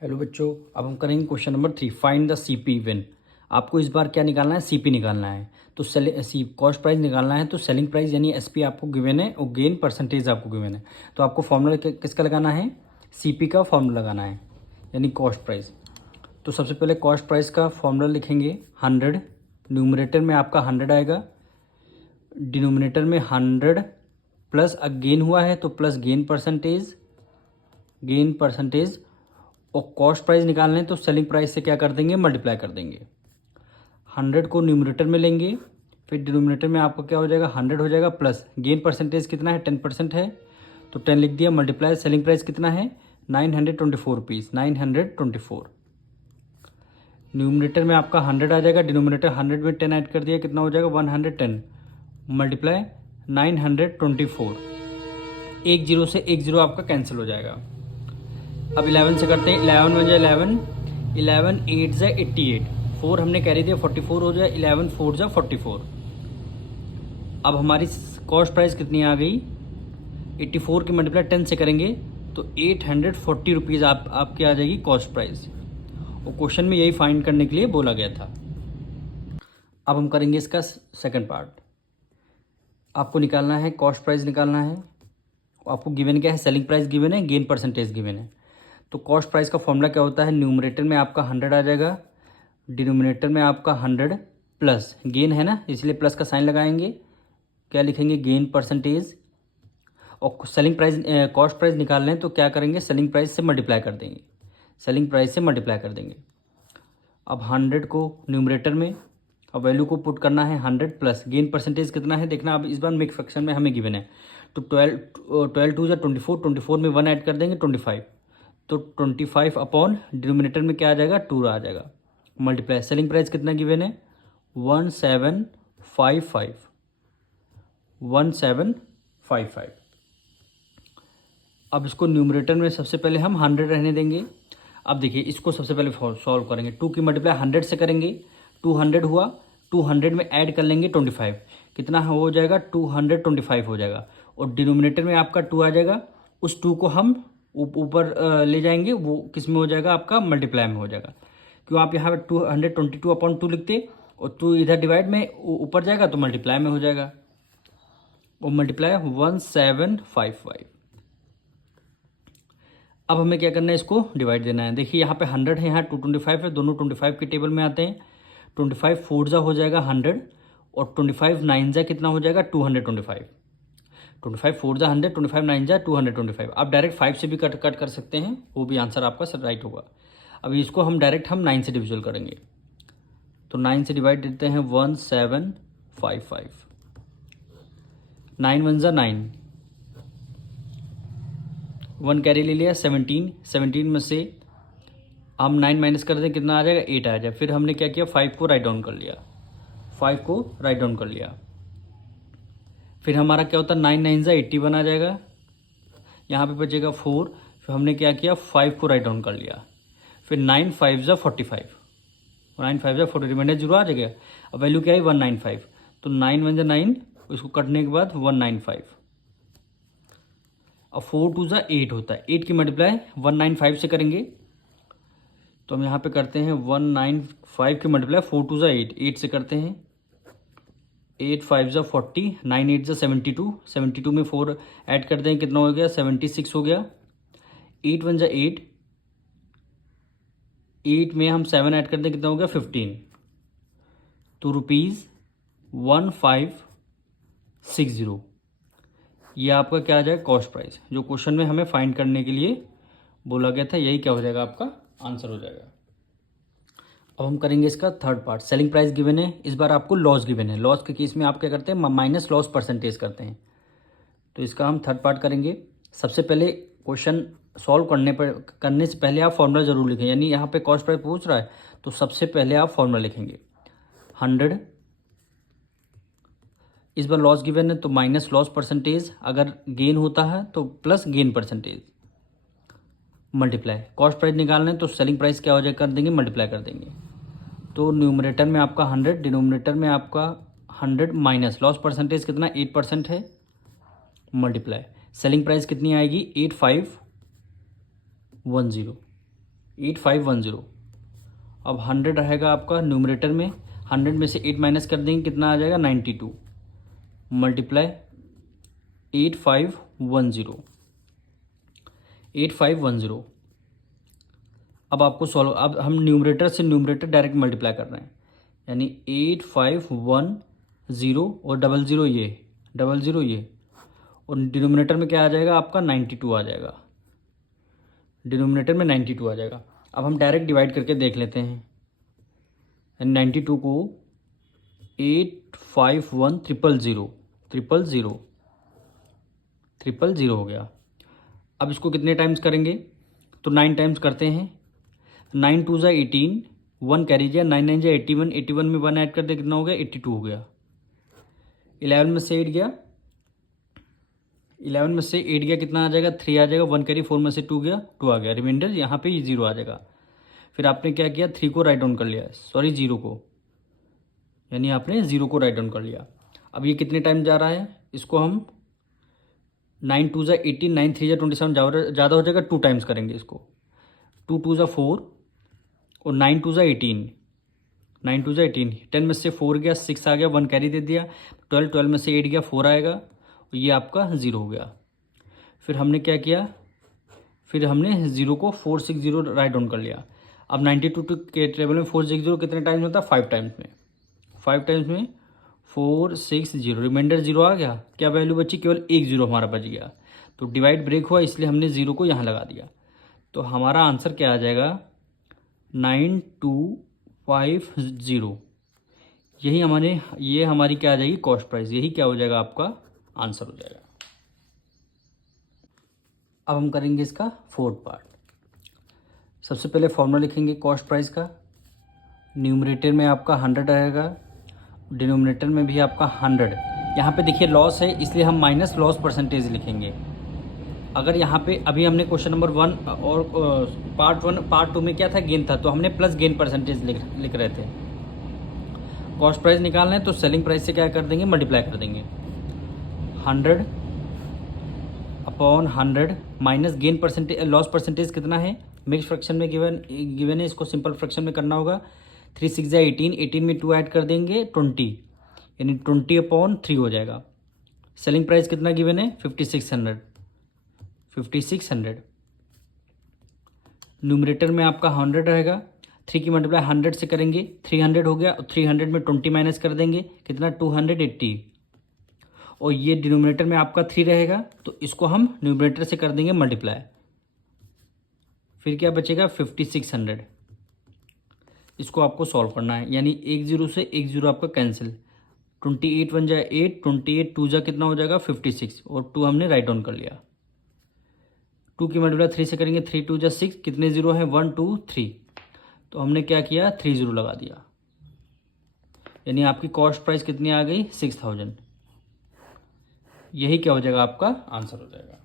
Hello बच्चों, अब हम करेंगे question number 3, find the CP win. आपको इस बार क्या निकालना है? सीपी निकालना है। तो कॉस्ट प्राइस निकालना है, तो सेलिंग प्राइस यानी एसपी आपको गिवन है और गेन परसेंटेज आपको गिवन है। तो आपको फॉर्मूला किसका लगाना है? सीपी का फॉर्मूला लगाना है, यानी कॉस्ट प्राइस। तो सबसे पहले कॉस्ट प्राइस का फॉर्मूला लिखेंगे 100। न्यूमरेटर में आपका 100 आएगा, डिनोमिनेटर में 100 प्लस गेन हुआ है तो प्लस गेन परसेंटेज। और कॉस्ट प्राइस निकालना है तो सेलिंग प्राइस से क्या कर देंगे? मल्टीप्लाई कर देंगे। 100 को न्यूमरेटर में लेंगे, फिर डिनोमिनेटर में आपका क्या हो जाएगा? 100 हो जाएगा, प्लस गेन परसेंटेज कितना है? 10% है, तो 10 लिख दिया। मल्टीप्लाई सेलिंग प्राइस कितना है? 924 रुपीज़, 924। न्यूमरेटर में आपका 100 आ जाएगा, डिनोमिनेटर 100 में 10 ऐड कर दिया, कितना हो जाएगा? 110। मल्टीप्लाई 924। एक जीरो से एक जीरो आपका कैंसिल हो जाएगा। अब 11 से करते हैं। 11 बन जाए 11, 11 8 जाए 88, 4 हमने कैरी दिया 44 हो जाए, 11 4 जाए 44। अब हमारी कॉस्ट प्राइस कितनी आ गई? 84 की मल्टीप्लाई 10 से करेंगे तो 840 रुपीज़ आपकी आ जाएगी कॉस्ट प्राइस। और क्वेश्चन में यही फाइंड करने के लिए बोला गया था। अब हम करेंगे इसका सेकंड पार्ट। आपको निकालना है कॉस्ट प्राइस निकालना है। आपको गिवन क्या है? सेलिंग प्राइस गिवन है, गेन परसेंटेज गिवन है। तो कॉस्ट प्राइस का फॉर्मूला क्या होता है? न्यूमरेटर में आपका 100 आ जाएगा, डिनोमिनेटर में आपका 100 प्लस गेन है ना, इसलिए प्लस का साइन लगाएंगे। क्या लिखेंगे? Gain percentage. और सेलिंग प्राइस कॉस्ट प्राइस निकाल लें तो क्या करेंगे? सेलिंग प्राइस से मल्टीप्लाई कर देंगे, सेलिंग प्राइस से मल्टीप्लाई कर देंगे। अब 100 को न्यूमरेटर में, अब वैल्यू को पुट करना है 100 प्लस गेन परसेंटेज कितना है देखना। अब इस बार मिक्स फ्रैक्शन में हमें गिवन है, तो 12 2 24, 24 में 1 ऐड कर देंगे 25। तो 25 अपॉन डिनोमिनेटर में क्या आ जाएगा? 2 आ जाएगा। मल्टीप्लाई सेलिंग प्राइस कितना गिवन है? 1755, 1755। अब इसको न्यूमरेटर में सबसे पहले हम 100 रहने देंगे। अब देखिए इसको सबसे पहले सॉल्व करेंगे। 2 की मल्टीप्लाई 100 से करेंगे, 200 हुआ, 200 में ऐड कर लेंगे 25, कितना हो जाएगा? 225 हो जाएगा। और डिनोमिनेटर में आपका 2 आ जाएगा, उस 2 को हम ऊपर ले जाएंगे, वो किस में हो जाएगा? आपका मल्टीप्लाई में हो जाएगा। क्यों आप यहाँ पे 222/2 लिखते, और 2 इधर डिवाइड में ऊपर जाएगा तो मल्टीप्लाई में हो जाएगा। और मल्टीप्लाई 1755। अब हमें क्या करना है? इसको डिवाइड देना है। देखिए यहाँ पे 100 है, यहाँ 225 है, दोनों 25 के टेबल में आते हैं। 25 4 जा हो जाएगा 100, और 25 9 जा कितना हो जाएगा? 225। 25 4 जा 100, 25 9 जा 225। आप डायरेक्ट 5 से भी कट कर सकते हैं, वो भी आंसर आपका सब राइट होगा। अभी इसको हम डायरेक्ट 9 से डिविजल करेंगे, तो 9 से डिवाइड देते हैं 1755। 9 1 जा 9, 1 कैरी ले लिया 17, 17 में से हम 9 माइनस कर दें, कितना आ जाएगा? 8 आ जाए। फिर हमने क्या किया? 5 को राइट डाउन कर लिया, 5 को राइट डाउन कर लिया। फिर हमारा क्या होता है? 9 9 जा 81 आ जाएगा, यहाँ पे बचेगा 4। फिर हमने क्या किया? 5 को राइट डाउन कर लिया। फिर 9 5 जा 45, 9 5 जा 40, रिमाइंडर 0 आ जाएगा। अब वैल्यू क्या है? 195। तो 9 1 जा 9, इसको कटने के बाद 195। अब 4 2 जा 8 होता है, 8 की मल्टीप्लाई 195 से करेंगे, तो हम यहाँ पे करते हैं 195 की मल्टीप्लाई 4 2 जा 8, 8 से करते हैं। 8 5 जा 40, 9 8 जा 72, 72 में 4 ऐड कर दें, कितना हो गया? 76 हो गया। 8 1 जा 8, 8 में हम 7 ऐड कर दें, कितना हो गया? 15। तो ₹1560, ये आपका क्या आ जाएगा? कॉस्ट प्राइस, जो क्वेश्चन में हमें फाइंड करने के लिए बोला गया था। यही क्या हो जाएगा? आपका आंसर हो जाएगा। अब हम करेंगे इसका third part. Selling price given है, इस बार आपको लॉस गिवन है। लॉस के केस में आप क्या करते हैं? माइनस लॉस परसेंटेज करते हैं। तो इसका हम थर्ड पार्ट करेंगे। सबसे पहले क्वेश्चन सॉल्व करने से पहले आप फॉर्मूला जरूर लिखें, यानी यहाँ पे कॉस्ट प्राइस पूछ रहा है तो सबसे पहले आप फॉर्मूला लिखेंगे 100। इस बार लॉस गिवन है तो माइनस लॉस परसेंटेज, अगर गेन होता है तो plus gain percentage, multiply cost price निकालना है तो सेलिंग प्राइस क्या हो जाए? कर देंगे, मल्टीप्लाई कर देंगे। तो न्यूमरेटर में आपका 100, डिनोमिनेटर में आपका 100 माइनस लॉस परसेंटेज कितना? 8% है, मल्टीप्लाई सेलिंग प्राइस कितनी आएगी? 8510। 8510। अब 100 रहेगा आपका न्यूमरेटर में, 100 में से 8 माइनस कर देंगे, कितना आ जाएगा 92 मल्टीप्लाई 8510। अब आपको सॉल्व, अब हम न्यूमरेटर से न्यूमरेटर डायरेक्ट मल्टीप्लाई कर रहे हैं, यानी 8510 और 00 ये, 00 ये, और डिनोमिनेटर में क्या आ जाएगा आपका 92 आ जाएगा, डिनोमिनेटर में 92 आ जाएगा। अब हम डायरेक्ट डिवाइड करके देख लेते हैं, 92 को 851000 हो गया। अब इसको कितने टाइम्स करेंगे, तो 9 टाइम्स करते हैं। 9 2 ज़ा 18, 1 कैरी जाए, 9 9 ज़ा 81, 81 में 1 ऐड कर दे, कितना हो गया 82 हो गया। 11 में से 8 गया, 11 में से 8 गया, कितना आ जाएगा 3 आ जाएगा, 1 कैरी, 4 में से 2 गया, 2 आ गया, रिमाइंडर यहाँ पे 0 आ जाएगा। फिर आपने क्या किया, 3 को राइट डाउन कर लिया, सॉरी 0 को, यानी आपने 0 को राइट डाउन कर लिया। अब ये कितने टाइम जा रहा है, इसको हम 9 2 ज़ा 18, 9 3 ज़ा 27 ज़्यादा हो जाएगा, 2 टाइम्स करेंगे इसको, 2 2 ज़ा 4 और 9 2 ज़ा 18, 9 2 ज़ा 18, 10 में से 4 गया, 6 आ गया, 1 कैरी दे दिया, 12, 12 में से 8 गया, 4 आएगा, और ये आपका 0 हो गया। फिर हमने क्या किया, फिर हमने 0 को 460 राइट डाउन कर लिया। अब 92 के टेबल में 460 कितने टाइम्स होता है, 5 टाइम्स में, 5 टाइम्स में 460, रिमाइंडर 0 आ गया, क्या वैल्यू बची, केवल एक 0 हमारा बच गया। तो डिवाइड ब्रेक हुआ, इसलिए हमने 0 को यहाँ लगा दिया। तो हमारा आंसर क्या आ जाएगा 9250। यही हमारी क्या आ जाएगी कॉस्ट प्राइस, यही क्या हो जाएगा आपका आंसर हो जाएगा। अब हम करेंगे इसका फोर्थ पार्ट। सबसे पहले फॉर्मूला लिखेंगे कॉस्ट प्राइस का। न्यूमरेटर में आपका 100 रहेगा, डिनोमिनेटर में भी आपका 100। यहाँ पे देखिए लॉस है, इसलिए हम माइनस लॉस परसेंटेज लिखेंगे। अगर यहाँ पे अभी हमने क्वेश्चन नंबर 1 और पार्ट 2 में क्या था, गेन था, तो हमने प्लस गेन परसेंटेज लिख रहे थे। कॉस्ट प्राइस निकालना है तो सेलिंग प्राइस से क्या कर देंगे, मल्टीप्लाई कर देंगे। 100 upon 100 minus gain percentage, loss percentage कितना है, मिक्स फ्रैक्शन में गिवन है, इसको सिंपल फ्रैक्शन में करना होगा। 3 6 ज़ा 18, 18 में 2 ऐड कर देंगे 20, यानी 20 अपॉन 3 हो जाएगा। सेलिंग प्राइस कितना गिवन है 5600। न्यूमरेटर में आपका 100 रहेगा, 3 की मल्टीप्लाई 100 से करेंगे, 300 हो गया, 300 में 20 माइनस कर देंगे, कितना 280, और ये डिनोमिनेटर में आपका 3 रहेगा, तो इसको हम न्यूमरेटर से कर देंगे मल्टीप्लाई, फिर क्या बचेगा 5600। इसको आपको सॉल्व करना है, यानी 10 से 10 आपका कैंसिल, 28 1 जा 8, 28 2 जा कितना हो जाएगा 56, और 2 हमने राइट डाउन कर लिया। 2 की मल्टीप्लाई 3 से करेंगे, 3 2 जा 6, कितने 0 है 1 2 3, तो हमने क्या किया 30 लगा दिया, यानी आपकी कॉस्ट प्राइस कितनी आ गई 6000। यही क्या हो जाएगा आपका आंसर हो जाएगा।